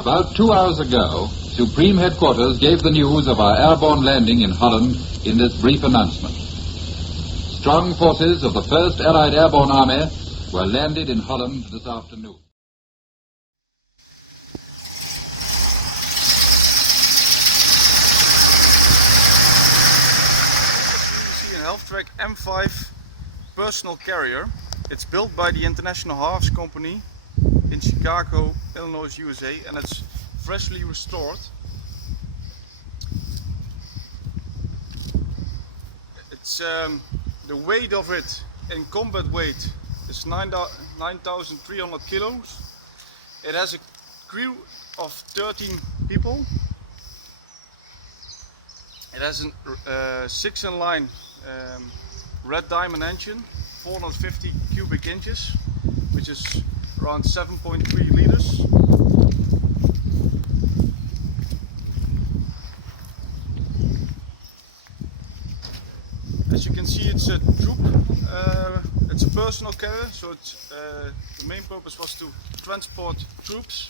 About 2 hours ago, Supreme Headquarters gave the news of our airborne landing in Holland in this brief announcement. Strong forces of the 1st Allied Airborne Army were landed in Holland this afternoon. You see a Halftrack M5 personal carrier. It's built by the International Halves Company in Chicago, Illinois, USA, and it's freshly restored. It's the weight of it in combat weight is 9,300 kilos. It has a crew of 13 people. It has a 6-in-line red diamond engine, 450 cubic inches, which is around 7.3 liters. As you can see, it's a troop, it's a personal carrier, so it's, the main purpose was to transport troops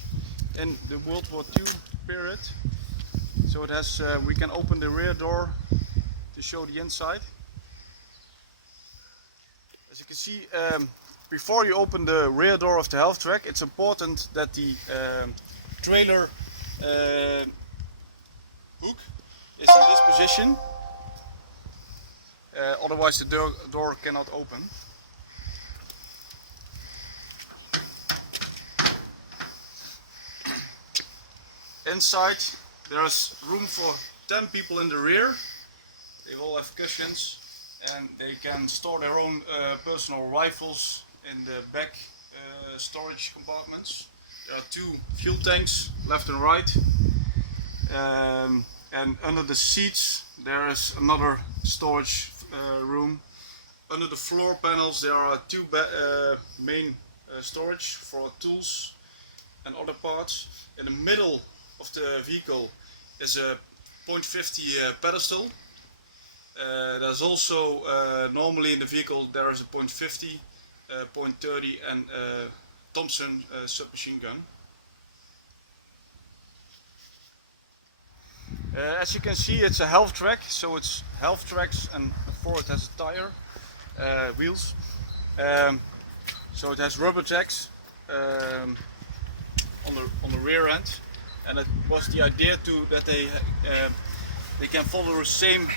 in the World War II period. So it has, we can open the rear door to show the inside. As you can see, before you open the rear door of the Halftrack, it's important that the trailer hook is in this position. Otherwise the door cannot open. Inside there is room for 10 people in the rear. They all have cushions and they can store their own personal rifles in the back storage compartments. There are 2 fuel tanks, left and right. And under the seats there is another storage room. Under the floor panels there are 2 main storage for tools and other parts. In the middle of the vehicle is a .50 pedestal. There's also normally in the vehicle there is a .50, .30 and Thompson submachine gun. As you can see, it's a Halftrack, so it's half tracks and before it has a tire, wheels. So it has rubber jacks on the rear end, and it was the idea that they can follow the same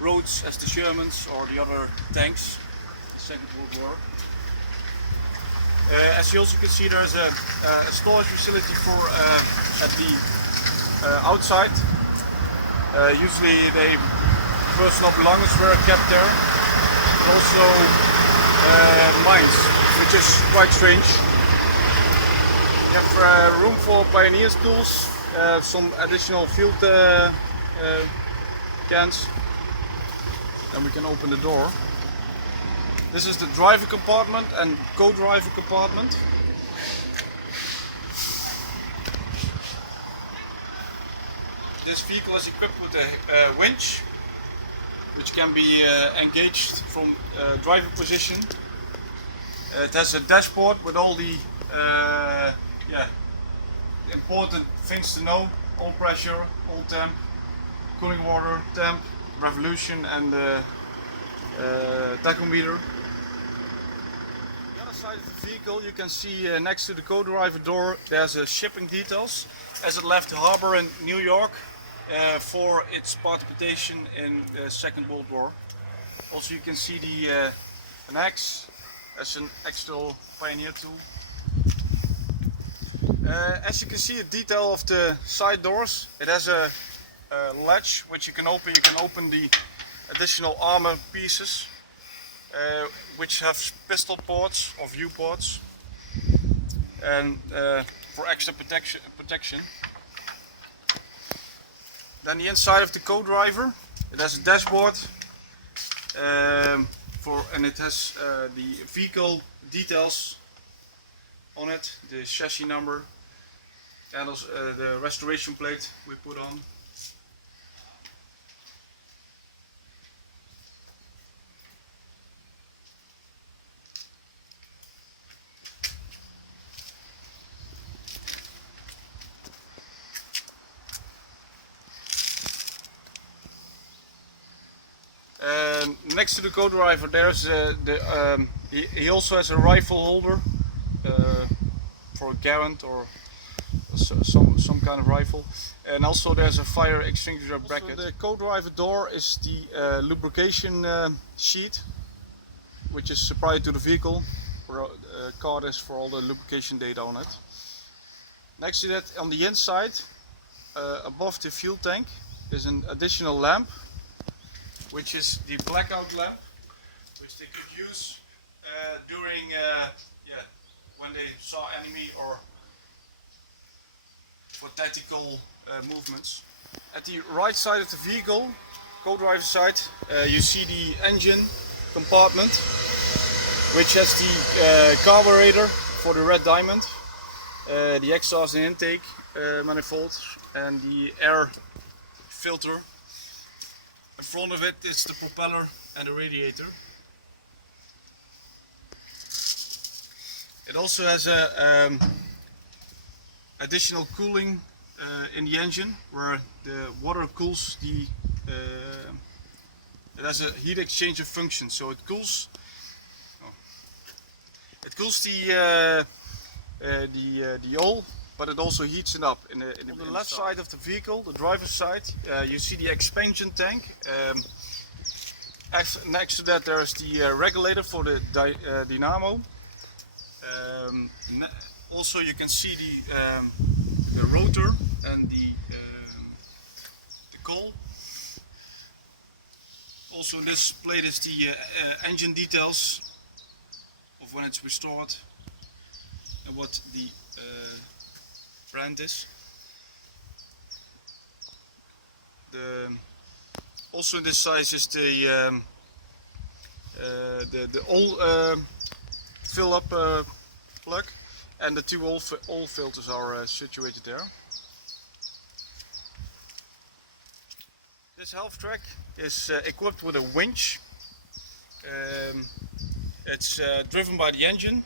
roads as the Germans or the other tanks in the Second World War. As you also can see, there's a storage facility for at the outside. Usually personal belongings were kept there, but also mines, which is quite strange. You have room for pioneer tools, some additional field cans, and we can open the door. This is the driver compartment and co-driver compartment. This vehicle is equipped with a winch, which can be engaged from driver position. It has a dashboard with all the important things to know: oil pressure, oil temp, cooling water, temp, revolution, and tachometer. The other side of the vehicle, you can see next to the co-driver door there's a shipping details, as it left the harbor in New York for its participation in the Second World War. Also you can see an axe as an extra pioneer tool. As you can see, a detail of the side doors, it has a latch which you can open. You can open the additional armor pieces, which have pistol ports or view ports, and for extra protection. Then the inside of the co-driver, it has a dashboard, and it has the vehicle details on it, the chassis number, and also the restoration plate we put on. next to the co-driver there's he also has a rifle holder for a Garand or some kind of rifle, and also there's a fire extinguisher bracket. The co-driver door is the lubrication sheet, which is supplied to the vehicle, where card is for all the lubrication data on it. Next to that, on the inside, above the fuel tank, is an additional lamp, which is the blackout lamp, which they could use during when they saw enemy or for tactical movements. At the right side of the vehicle, co-driver side, you see the engine compartment, which has the carburetor for the red diamond, the exhaust and intake manifold, and the air filter. In front of it is the propeller and the radiator. It also has a additional cooling in the engine, where the water cools the. It has a heat exchanger function, so it cools. It cools the oil, but it also heats it up. On the left side of the vehicle, the driver's side, you see the expansion tank. Next to that there is the regulator for the dynamo. Also you can see the rotor and the coal. Also this plate is the engine details of when it's restored and what the brand is. Also in this size is the oil fill up plug, and the two oil filters are situated there. This Halftrack is equipped with a winch. It's driven by the engine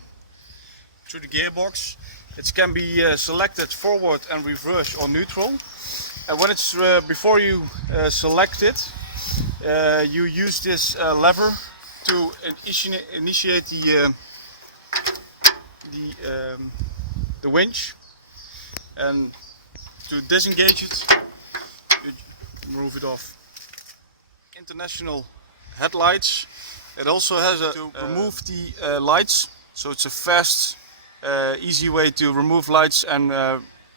through the gearbox. It can be selected forward and reverse or neutral. And when it's before you select it, you use this lever to initiate the winch, and to disengage it, you move it off. International headlights. It also has to remove the lights, so it's a fast, easy way to remove lights and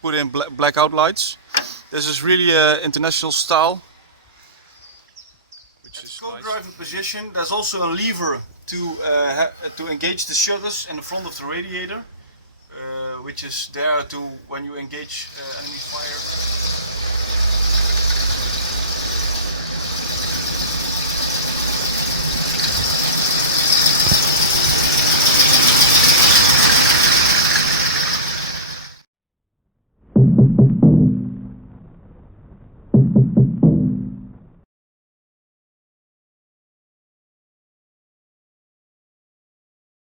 put in blackout lights. This is really international style. Which is co-driving position. There's also a lever to engage the shutters in the front of the radiator, which is there to when you engage enemy fire.